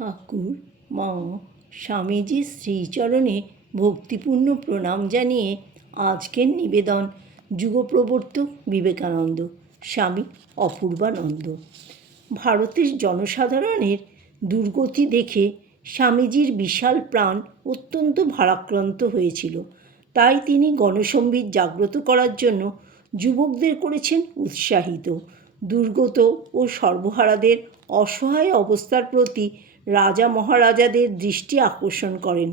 ঠাকুর মা স্বামীজির শ্রীচরণে ভক্তিপূর্ণ প্রণাম জানিয়ে আজকের নিবেদন যুগপ্রবর্তক বিবেকানন্দ স্বামী অপূর্বানন্দ। ভারতের জনসাধারণের দুর্গতি দেখে স্বামীজির বিশাল প্রাণ অত্যন্ত ভারাক্রান্ত হয়েছিল। তাই তিনি গণসংগীত জাগ্রত করার জন্য যুবকদের করেছেন উৎসাহিত। দুর্গত ও সর্বহারাদের অসহায় অবস্থার প্রতি রাজা মহারাজাদের দৃষ্টি আকর্ষণ করেন।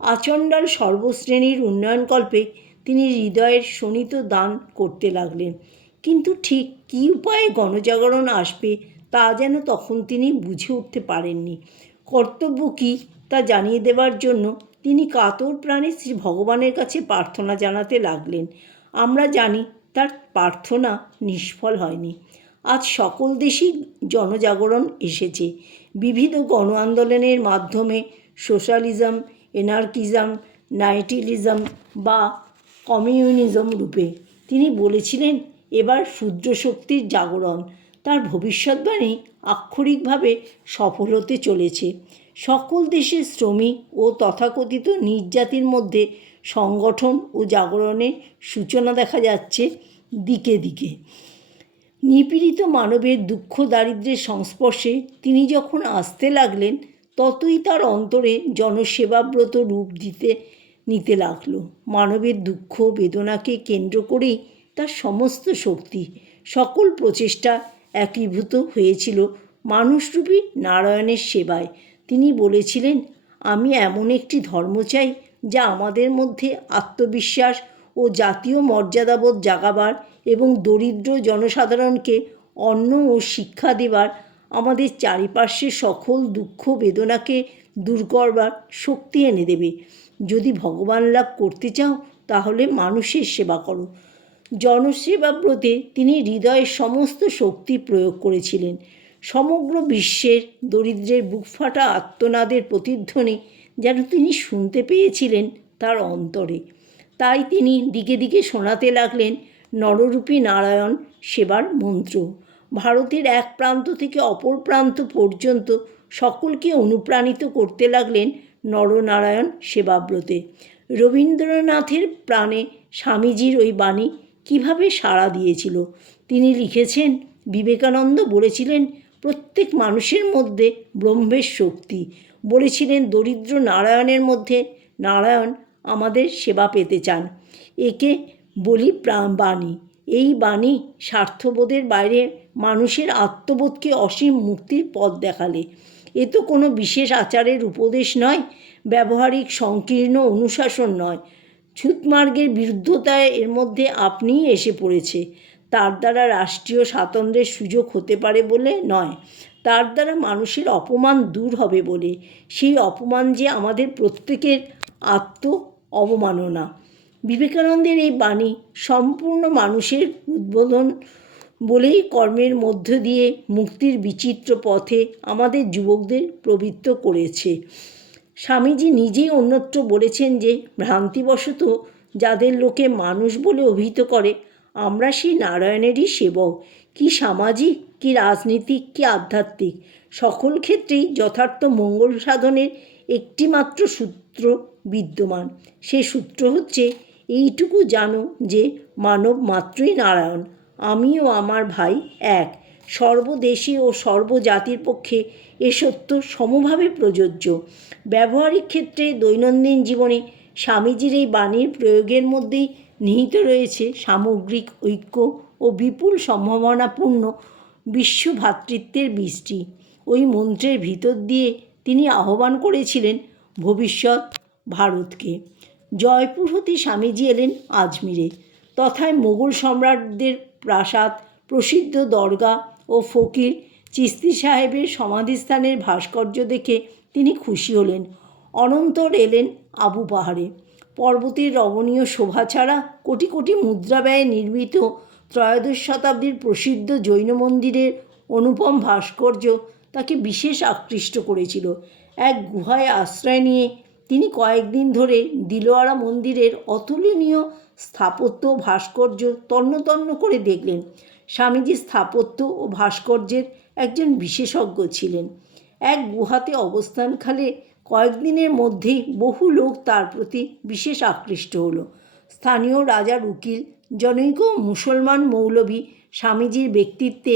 আচণ্ডাল সর্বশ্রেণীর উন্নয়নকল্পে তিনি হৃদয়ের শোণিত দান করতে লাগলেন। কিন্তু ঠিক কী উপায়ে গণজাগরণ আসবে তা যেন তখন তিনি বুঝে উঠতে পারেননি। কর্তব্য কী তা জানিয়ে দেবার জন্য তিনি কাতর প্রাণে শ্রী ভগবানের কাছে প্রার্থনা জানাতে লাগলেন। আমরা জানি তার প্রার্থনা নিষ্ফল হয়নি। আজ সকল দেশেই জনজাগরণ এসেছে। বিবিধ গণ আন্দোলনের মাধ্যমে সোশ্যালিজম, এনার্কিজম, নাইটিলিজম বা কমিউনিজম রূপে। তিনি বলেছিলেন এবার ক্ষুদ্র শক্তির জাগরণ। তার ভবিষ্যৎবাণী আক্ষরিকভাবে সফল হতে চলেছে। সকল দেশের শ্রমিক ও তথাকথিত নিজ জাতির মধ্যে সংগঠন ও জাগরণের সূচনা দেখা যাচ্ছে দিকে দিকে। নিপীড়িত মানবের দুঃখ দারিদ্র্যের সংস্পর্শে তিনি যখন আসতে লাগলেন, ততই তার অন্তরে জনসেবাব্রত রূপ নিতে লাগলো। মানবের দুঃখ বেদনাকে কেন্দ্র করেই তার সমস্ত শক্তি, সকল প্রচেষ্টা একীভূত হয়েছিল মানুষরূপী নারায়ণের সেবায়। তিনি বলেছিলেন, আমি এমন একটি ধর্ম চাই যা আমাদের মধ্যে আত্মবিশ্বাস ও জাতীয় মর্যাদাবোধ জাগাবার এবং দরিদ্র জনসাধারণকে অন্ন ও শিক্ষা দেবার, আমাদের চারিপার্শ্বের সকল দুঃখ বেদনাকে দূর করবার শক্তি এনে দেবে। যদি ভগবান লাভ করতে চাও তাহলে মানুষের সেবা করো। জনসেবাব্রতে তিনি হৃদয়ের সমস্ত শক্তি প্রয়োগ করেছিলেন। সমগ্র বিশ্বের দরিদ্রের বুকফাটা আর্তনাদের প্রতিধ্বনি যেন তিনি শুনতে পেয়েছিলেন তার অন্তরে। তাই তিনি দিকে দিকে শোনাতে লাগলেন নররূপী নারায়ণ সেবার মন্ত্র। ভারতের এক প্রান্ত থেকে অপর প্রান্ত পর্যন্ত সকলকে অনুপ্রাণিত করতে লাগলেন নরনারায়ণ সেবাব্রতে। রবীন্দ্রনাথের প্রাণে স্বামীজির ওই বাণী কীভাবে সাড়া দিয়েছিল তিনি লিখেছেন, বিবেকানন্দ বলেছিলেন প্রত্যেক মানুষের মধ্যে ব্রহ্মের শক্তি। বলেছিলেন দরিদ্র নারায়ণের মধ্যে নারায়ণ আমাদের সেবা পেতে চান। একে বলি বাণী। এই বাণী স্বার্থবোধের বাইরে মানুষের আত্মবোধকে অসীম মুক্তির পথ দেখালে। এ তো কোনো বিশেষ আচারের উপদেশ নয়, ব্যবহারিক সংকীর্ণ অনুশাসন নয়। ছুতমার্গের বিরুদ্ধতায় এর মধ্যে আপনিই এসে পড়েছে। তার দ্বারা রাষ্ট্রীয় স্বাতন্ত্র্যের সুযোগ হতে পারে বলে নয়, তার দ্বারা মানুষের অপমান দূর হবে বলে। সেই অপমান যে আমাদের প্রত্যেকের আত্ম অবমাননা। বিবেকানন্দের এই বাণী সম্পূর্ণ মানুষের উদ্বোধন বলেই কর্মের মধ্য দিয়ে মুক্তির বিচিত্র পথে আমাদের যুবকদের প্রবৃত্ত করেছে। স্বামীজি নিজেই অন্যত্র বলেছেন যে ভ্রান্তিবশত যাদের লোকে মানুষ বলে অভিহিত করে, আমরা সেই নারায়ণেরই সেবক। কি সামাজিক, কি রাজনীতিক, কি আধ্যাত্মিক, সকল ক্ষেত্রেই যথার্থ মঙ্গল সাধনের একটিমাত্র সূত্র বিদ্যমান। সে সূত্র হচ্ছে এইটুকু জানো যে মানব মাত্রই নারায়ণ। আমি ও আমার ভাই এক। সর্বদেশে ও সর্বজাতির পক্ষে এ সত্য সমভাবে প্রযোজ্য। ব্যবহারিক ক্ষেত্রে দৈনন্দিন জীবনে স্বামীজির এই বাণীর প্রয়োগের মধ্যেই নিহিত রয়েছে সামগ্রিক ঐক্য ও বিপুল সম্ভাবনাপূর্ণ বিশ্বভ্রাতৃত্বের বৃষ্টি। ওই মন্ত্রের ভিতর দিয়ে তিনি আহ্বান করেছিলেন ভবিষ্যৎ ভারতকে। জয়পুর হতে স্বামীজি এলেন আজমিরে। তথায় মোগল সম্রাটদের প্রাসাদ, প্রসিদ্ধ দরগা ও ফকির চিস্তি সাহেবের সমাধিস্থানের ভাস্কর্য দেখে তিনি খুশি হলেন। অনন্তর এলেন আবু পাহাড়ে। পর্বতের রমণীয় শোভা ছাড়া কোটি কোটি মুদ্রা ব্যয়ে নির্মিত ত্রয়োদশ শতাব্দীর প্রসিদ্ধ জৈন মন্দিরের অনুপম ভাস্কর্য তাকে বিশেষ আকৃষ্ট করেছিল। এক গুহায় আশ্রয় নিয়ে তিনি কয়েকদিন ধরে দিলওয়ারা মন্দিরের অতুলনীয় স্থাপত্য ভাস্কর্য তন্ন তন্ন করে দেখলেন। স্বামীজি স্থাপত্য ও ভাস্কর্যের একজন বিশেষজ্ঞ ছিলেন। এক গুহাতে অবস্থানকালে কয়েকদিনের মধ্যেই বহু লোক তার প্রতি বিশেষ আকৃষ্ট হলো। স্থানীয় রাজার উকিল, জনৈক মুসলমান মৌলভী স্বামীজির ব্যক্তিত্বে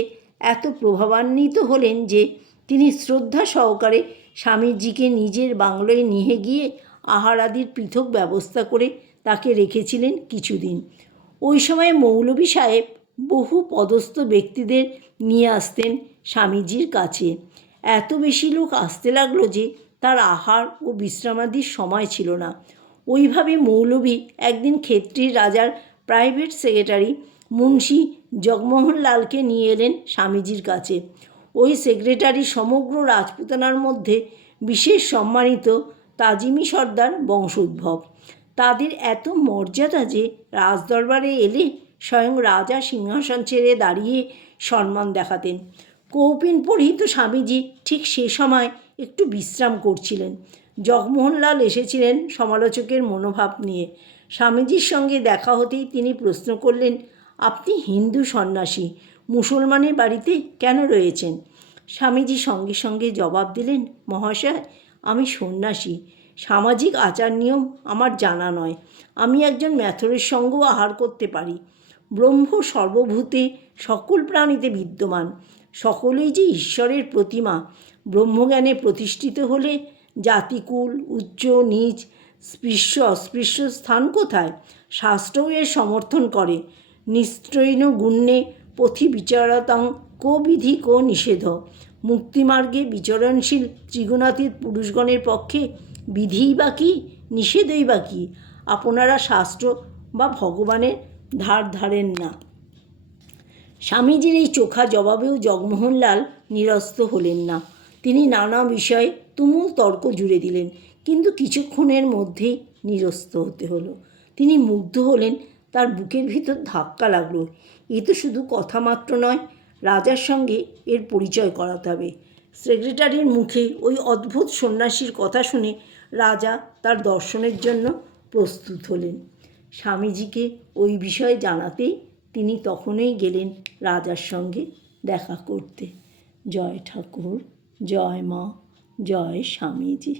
এত প্রভাবান্বিত হলেন যে তিনি শ্রদ্ধা সহকারে স্বামীজিকে নিজের বাংলোয় নিয়ে গিয়ে আহারাদির পৃথক ব্যবস্থা করে তাকে রেখেছিলেন কিছুদিন। ওই সময় মৌলভী সাহেব বহু পদস্থ ব্যক্তিদের নিয়ে আসতেন স্বামীজির কাছে। এত বেশি লোক আসতে লাগলো যে তার আহার ও বিশ্রামাদির সময় ছিল না। ওইভাবে মৌলভী একদিন খেতড়ির রাজার প্রাইভেট সেক্রেটারি মুন্সি জগমোহন লালকে নিয়ে এলেন স্বামীজির কাছে। ওই সেক্রেটারি সমগ্র রাজপুতানার মধ্যে বিশেষ সম্মানিত তাজিমি সর্দার বংশোদ্ভব। তাদের এত মর্যাদা যে রাজদরবারে এলে স্বয়ং রাজা সিংহাসন ছেড়ে দাঁড়িয়ে সম্মান দেখাতেন। কৌপিন পরিহিত স্বামীজি ঠিক সে সময় একটু বিশ্রাম করছিলেন। জগমোহনলাল এসেছিলেন সমালোচকের মনোভাব নিয়ে। স্বামীজির সঙ্গে দেখা হতেই তিনি প্রশ্ন করলেন, আপনি হিন্দু সন্ন্যাসী, মুসলমানের বাড়িতে কেন রয়েছেন? স্বামীজি সঙ্গে সঙ্গে জবাব দিলেন, মহাশয়, আমি সন্ন্যাসী। সামাজিক আচার নিয়ম আমার জানা নয়। আমি একজন ম্যাথরের সঙ্গেও আহার করতে পারি। ব্রহ্ম সর্বভূতে সকল প্রাণীতে বিদ্যমান। সকলেই যে ঈশ্বরের প্রতিমা। ব্রহ্মজ্ঞানে প্রতিষ্ঠিত হলে জাতিকুল, উচ্চ নীচ, স্পৃশ্য অস্পৃশ্য স্থান কোথায়? শাস্ত্রও এর সমর্থন করে। নিস্ত্রৈণ গুণ্যে পথি বিচারতাং কো বিধি কো নিষেধ। মুক্তিমার্গে বিচরণশীল ত্রিগুণাতীত পুরুষগণের পক্ষে বিধিই বা কী, নিষেধই বা কী? আপনারা শাস্ত্র বা ভগবানের ধার ধারেন না। স্বামীজির এই চোখা জবাবেও জগমোহনলাল নিরস্ত হলেন না। তিনি নানা বিষয়ে তুমুল তর্ক জুড়ে দিলেন, কিন্তু কিছুক্ষণের মধ্যেই নিরস্ত হতে হলো। তিনি মুগ্ধ হলেন। তার বুকের ভিতর ধাক্কা লাগলো। এ তো শুধু কথা মাত্র নয়, রাজার সঙ্গে এর পরিচয় করাতে হবে। সেক্রেটারির মুখে ওই অদ্ভুত সন্ন্যাসীর কথা শুনে রাজা তার দর্শনের জন্য প্রস্তুত হলেন। স্বামীজিকে ওই বিষয়ে জানাতেই তিনি তখনই গেলেন রাজার সঙ্গে দেখা করতে। জয় ঠাকুর, জয় মা, জয় স্বামীজি।